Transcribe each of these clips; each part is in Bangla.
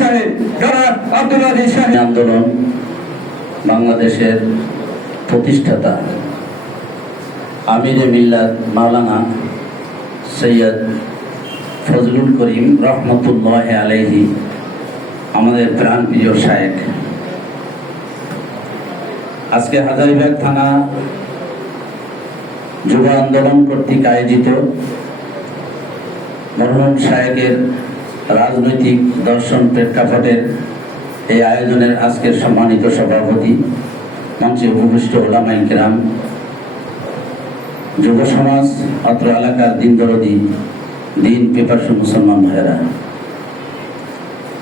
সাহেব। সাহেব সাহেব আন্দোলন বাংলাদেশের প্রতিষ্ঠাতা মাওলানা সৈয়দ ফজলুল করিম রহমতুল্লাহ আলাইহি, আমাদের প্রাণ প্রিয় শায়েক আজকে হাজারিবাগ থানা যুব আন্দোলন কর্তৃক আয়োজিত মরহুম শায়েকের রাজনৈতিক দর্শন প্রেক্ষাপটের এই আয়োজনের আজকের সম্মানিত সভাপতি, মঞ্চে উপবিষ্ট ওলামাই গ্রাম যুব সমাজ, অত্র এলাকার দিন দরদি দিন পেপারসু মুসলমান ভাইয়েরা।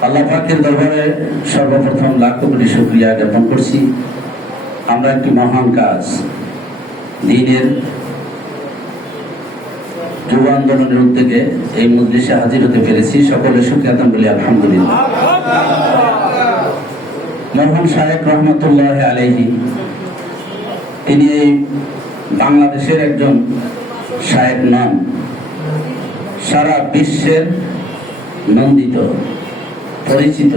আল্লাহ পাকের দরবারে সর্বপ্রথম লাখ কোটি শুক্রিয়া জ্ঞাপন করছি। আমরা একটি মহান কাজ, দিনের যুব আন্দোলনের উদ্যোগে এই মজলিসে হাজির হতে পেরেছি। সকলের সুখ্যাতম বলি আলহামদুলিল্লাহ। মরহুম শাহেক রহমতুল্লাহ আলাইহি, তিনি এই বাংলাদেশের একজন সাহেব নন সারা বিশ্বের নন্দিত, পরিচিত,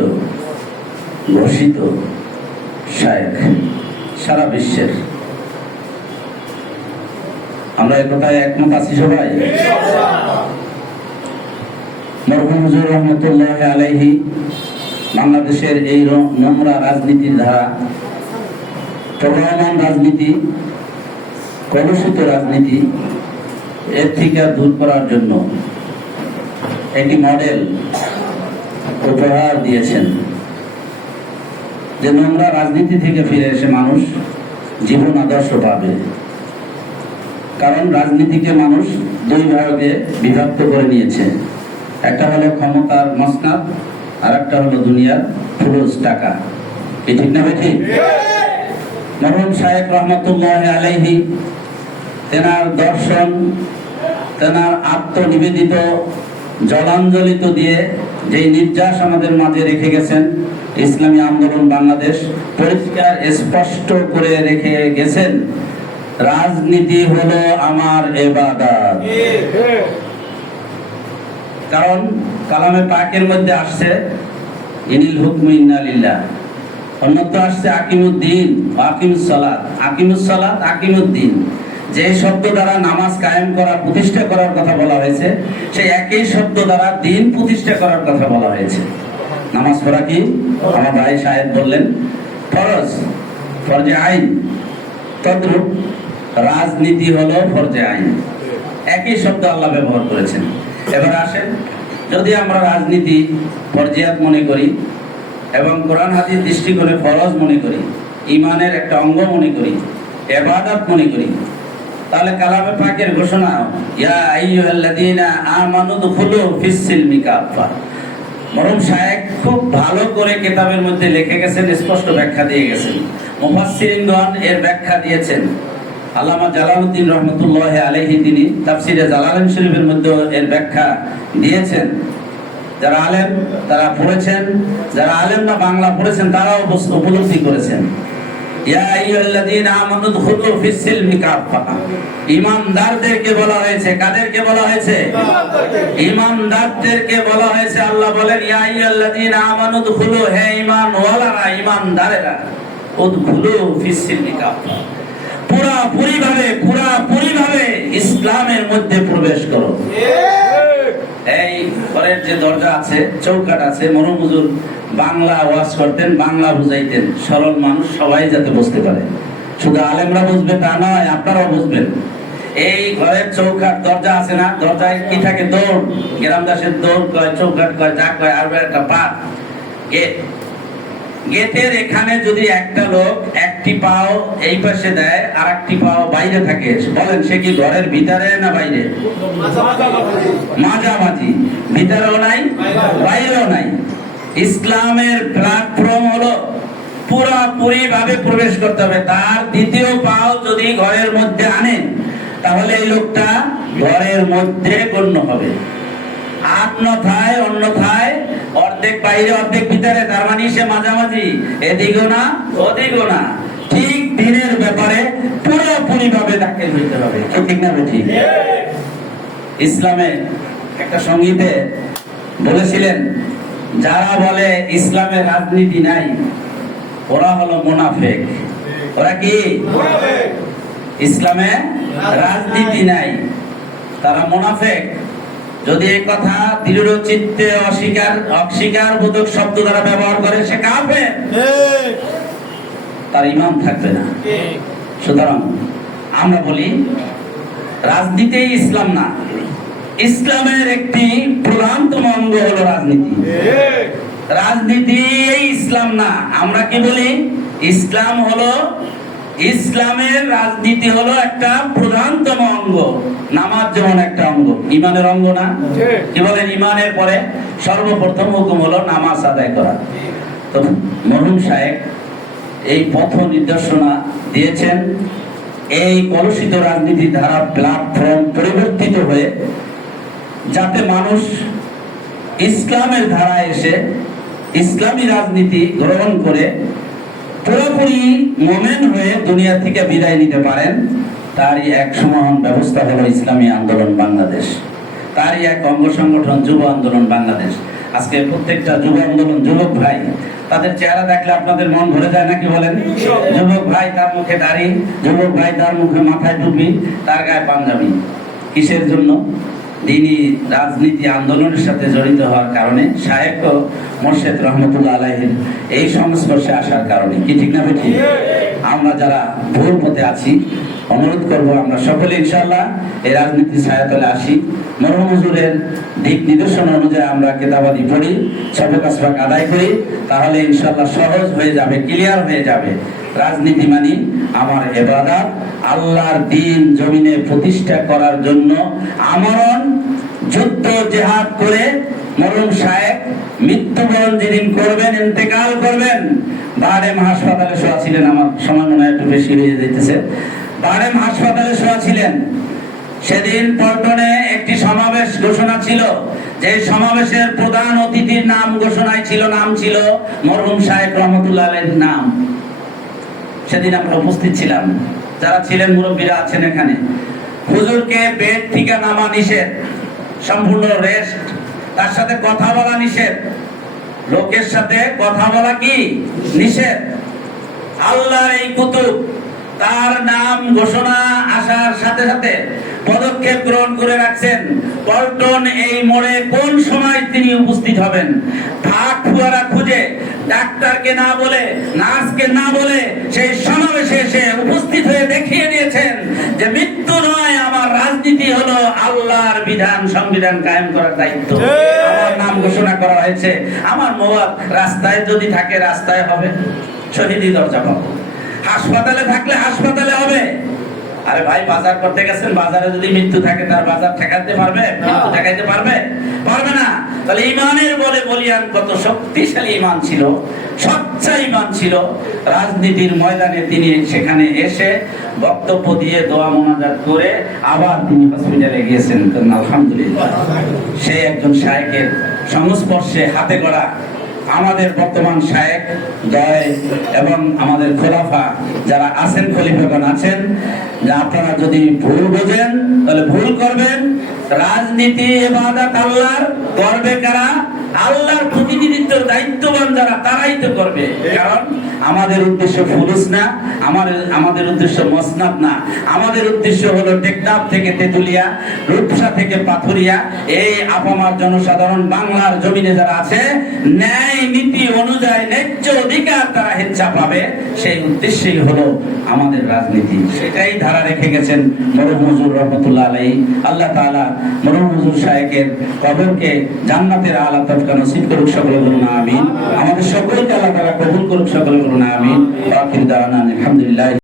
ঘোষিত শায়েক সারা বিশ্বের। আমরা এ কথায় একমত আছি সবাই? আলাইহি বাংলাদেশের এই নোংরা রাজনীতির ধারা রাজনীতি, কলুষিত রাজনীতি, এর থেকে দূর করার জন্য একটি মডেল উপহার দিয়েছেন। যে নোংরা রাজনীতি থেকে ফিরে এসে মানুষ জীবন আদর্শ পাবে। কারণ রাজনীতিকে মানুষ দুই ভাগে বিভক্ত করে নিয়েছে। একটা হলো ক্ষমতার মসনাদ আর একটা হলো দুনিয়ার ফুলুস টাকা। কি ঠিক না ভাই ঠিক মরহুম শাহেক রহমতুল্লাহ আলাইহি, তেনার দর্শন, তেনার আত্মনিবেদিত, জলাঞ্জলিত দিয়ে যেই নির্যাস আমাদের মাঝে রেখে গেছেন, ইসলামী আন্দোলন বাংলাদেশ, পরিষ্কার, স্পষ্ট করে রেখে গেছেন রাজনীতি হলো আমার এবাদাত। কারণ কালামে পাকের মধ্যে আসছে ইনিল হুকম ইন্নালিল্লাহ অন্যত্র আসছে আকিমুদ্দিন আকিমুস সালাত আকিমুস আকিমুদ্দিন। যে শব্দ দ্বারা নামাজ কায়েম করা প্রতিষ্ঠা করার কথা বলা হয়েছে সেই একই শব্দ দ্বারা দিন প্রতিষ্ঠা করার কথা বলা হয়েছে। নামাজ পড়া কি? আমার ভাই সাহেব বললেন ফরজ ফরজে আইন তদ্রুপ। রাজনীতি হলো ফরজে আইন। একই শব্দ আল্লাহ ব্যবহার করেছেন। এবার আসেন, যদি আমরা রাজনীতি পর্যায়াত মনে করি এবং কোরআন হাদিস দৃষ্টিকোণে ফরজ মনে করি ইমানের একটা অঙ্গ মনে করি, এবাদত মনে করি, তাহলে কালামে পাকের ঘোষণা, ইয়া আইয়ুহাল্লাযীনা আমানু দুখুলু ফিস সিলমি কাফা মরম শায়েক খুব ভালো করে কিতাবের মধ্যে লিখে গেছেন, স্পষ্ট ব্যাখ্যা দিয়ে গেছেন। মুফাসসিরিনগণ এর ব্যাখ্যা দিয়েছেন আল্লামা জালালউদ্দিন রহমতুল্লাহ আলাইহি তিনি তাফসিরে জালালাইন শরীফের মধ্যে এর ব্যাখ্যা দিয়েছেন। যারা আলেম, তারা পড়েছেন। যারা আলেম না, বাংলা পড়েছেন, তারাও উপলব্ধি করেছেন। ঈমানদারদেরকে বলা হয়েছে, কাদেরকে বলা হয়েছে? ঈমানদারদেরকে বলা হয়েছে, আল্লাহ বলেন, ইয়া আইয়ুহাল্লাযীনা আমানু দুখুলু হে ঈমানওয়ালারা ঈমানদারেরা উদখুলু ফিস সিলমি কাফা পুরা পরিভাবে পুরা পরিভাবে ইসলামের মধ্যে প্রবেশ করো। এই ঘরের যে দরজা আছে চৌকাট আছে, মনোমুজুর বাংলা ওয়াজ করতেন, বাংলা বুঝাইতেন। সরল মানুষ সবাই যাতে বুঝতে পারে। শুধু আলেমরা বুঝবে, তা নয়, আপনারাও বুঝবেন। এই ঘরের চৌকাট দরজা আছে না? দরজায় কি থাকে? দৌড়। গ্রাম দাসের দৌড়, কয় চৌকাট কয় যা, কয় আর একটা পাত গেট গেটের এখানে যদি একটা লোক একটি পাও এই পাশে দেয় আর একটি পাও বাইরে থাকে, বলেন সে কি ঘরের ভিতরে না বাইরে? মাঝামাঝি। ভিতরেও নাই, বাইরেও নাই। ইসলামের প্ল্যাটফর্ম হলো পুরাপুরি ভাবে প্রবেশ করতে হবে। তার দ্বিতীয় পাও যদি ঘরের মধ্যে আনে, তাহলে এই লোকটা ঘরের মধ্যে গণ্য হবে। অন্যথায় অন্যথায় অর্ধেক বাইরে অর্ধেক ভিতরে তার মানে সে মাঝামাঝি। এদিকও না ওদিকও না। ঠিক দিনের ব্যাপারে পুরোপুরি ভাবে দাখিল হইতে হবে। কি ঠিক না ঠিক ইসলামে একটা সঙ্গীতে বলেছিলেন যারা বলে ইসলামের রাজনীতি নাই ওরা হলো মুনাফেক। ওরা কি? ইসলামে রাজনীতি নাই তারা মুনাফেক। যদি এই কথা দৃঢ় চিত্তে অস্বীকার অস্বীকার বোধক শব্দ দ্বারা ব্যবহার করে সে কাফের তার ইমান থাকবে না। সুতরাং আমরা বলি রাজনীতি ইসলাম না। ইসলামের একটি প্রধানতম অঙ্গ হলো রাজনীতি। রাজনীতি ইসলাম না। আমরা কি বলি? ইসলাম হলো ইসলামের রাজনীতি হলো একটা প্রধানতম অঙ্গ নামাজ যেমন একটা অঙ্গ। ইমানের অঙ্গ না? কি বলেন? ইমানের পরে সর্বপ্রথম হুকুম হলো নামাজ আদায় করা। তো মরহুম সাহেব এই পথ নির্দেশনা দিয়েছেন। এই কলুষিত রাজনীতি ধারা প্ল্যাটফর্ম পরিবর্তিত হয়ে যাতে মানুষ ইসলামের ধারা এসে ইসলামী রাজনীতি গ্রহণ করে পুরোপুরি মোমেন হয়ে দুনিয়া থেকে বিদায় নিতে পারেন, তারই এক সমাধান ব্যবস্থা হলো ইসলামী আন্দোলন বাংলাদেশ। তারই এক অঙ্গ সংগঠন যুব আন্দোলন বাংলাদেশ। আজকে প্রত্যেকটা যুব আন্দোলন, যুবক ভাই, তাদের চেহারা দেখলে আপনাদের মন ভরে যায় নাকি বলেন? যুবক ভাই তার মুখে দাড়ি, যুবক ভাই তার মুখে মাথায় টুপি, তার গায়ে পাঞ্জাবি। কিসের জন্য? দিনী রাজনীতি আন্দোলনের সাথে জড়িত হওয়ার কারণে সাহেব মোর্শেদ রহমতুল্লাহ আলাইহির এই সংস্পর্শে আসার কারণে। কি ঠিক না আমরা যারা ভুল পথে আছি অনুরোধ করব আমরা সকলে ইনশাল্লাহ এই রাজনীতি ছায়াতলে আসি। মরহুম হুজুরের দিক নির্দেশন অনুযায়ী আমরা কেতাবাদি পড়ি সবক আসবাক আদায় করি, তাহলে ইনশাল্লাহ সহজ হয়ে যাবে, ক্লিয়ার হয়ে যাবে। রাজনীতি মানি আমার এবাদত, আল্লাহর দিন জমিনে প্রতিষ্ঠা করার জন্য আমরণ, যুদ্ধ, জেহাদ করে মরুম সাহেব মৃত্যুবরণ যেদিন করবেন, ইন্তেকাল করবেন বারেম হাসপাতালে শোয়া ছিলেন আমার সময় একটু বেশি হয়ে যেতেছে বারেম হাসপাতালে শোয়া ছিলেন সেদিন পল্টনে একটি সমাবেশ ঘোষণা ছিল। যে সমাবেশের প্রধান অতিথির নাম ঘোষণায় ছিল, নাম ছিল মরহুম সাহেব রহমতুল্লাহ আলাইহির নাম। সেদিন আমরা উপস্থিত ছিলাম। যারা ছিলেন মুরব্বীরা আছেন এখানে। হুজুরকে বেড থেকে নামা নিষেধ, সম্পূর্ণ রেস্ট, তার সাথে কথা বলা নিষেধ। লোকের সাথে কথা বলা কি? নিষেধ। আল্লাহর এই কুতুব তার নাম ঘোষণা আসার সাথে সাথে পদক্ষেপ গ্রহণ করে রাখছেন। পল্টন এই মোড়ে কোন সময় তিনি উপস্থিত হবেন? ফাঁক ফুয়ারা খুঁজে ডাক্তারকে না বলে নার্সকে না বলে সেই সমাবেশে এসে উপস্থিত হয়ে দেখিয়ে দিয়েছেন যে মৃত্যু নয় আমার রাজনীতি হলো আল্লাহর বিধান সংবিধান কায়েম করার দায়িত্ব। আমার নাম ঘোষণা করা হয়েছে। আমার মোবাইল রাস্তায় যদি থাকে রাস্তায় হবে। শহীদি দরজা পাবো হাসপাতালে থাকলে হাসপাতালে হবে। আরে ভাই বাজার করতে গেছেন বাজারে যদি মৃত্যু থাকে তার বাজার ঠেকাতে পারবে? ঠেকাইতে পারবে? পারবে না। তাহলে ইমানের বলে বলিয়ান কত শক্তিশালী ইমান ছিল সচ্চা ইমান ছিল। রাজনীতির ময়দানে তিনি সেখানে এসে বক্তব্য দিয়ে দোয়া মোনাজাত করে আবার তিনি হসপিটালে গিয়েছেন। আলহামদুলিল্লাহ। সে একজন শায়েকের সংস্পর্শে হাতে গড়া আমাদের বর্তমান শায়েক জয় এবং আমাদের খোলাফা যারা আছেন, খলিফাগণ আছেন, যে আপনারা যদি ভুল বোঝেন, তাহলে ভুল করবেন। রাজনীতি, এবাদত আল্লাহর করবে কারা? আল্লাহর প্রতিনিধিত্ব দায়িত্ববান যারা তারাই তো করবে। কারণ আমাদের উদ্দেশ্য ফুলুস না, আমাদের আমাদের উদ্দেশ্য মসনাদ না। আমাদের উদ্দেশ্য হলো টেকনাফ থেকে তেতুলিয়া, রূপসা থেকে পাথুরিয়া। এই আপামার জনসাধারণ বাংলার জমিনে যারা আছে, ন্যায় নীতি অনুযায়ী ন্যায্য অধিকার তারা হেচ্ছা পাবে। সেই উদ্দেশ্যই হলো আমাদের রাজনীতি। সেটাই ধারা রেখে গেছেন মরহুম হুজুর রহমতুল্লাহ আলাই আল্লাহ তাআলা মরহুম হুজুর শাহেকের কবরকে জান্নাতের আলা তৎকা নসিব করুক সকলে বলুন, আমিন। আমাদের আল্লাহ তাআলা কবুল করুক সকলে বলুন আমিন। আখির দাওয়ানা আলহামদুলিল্লাহ।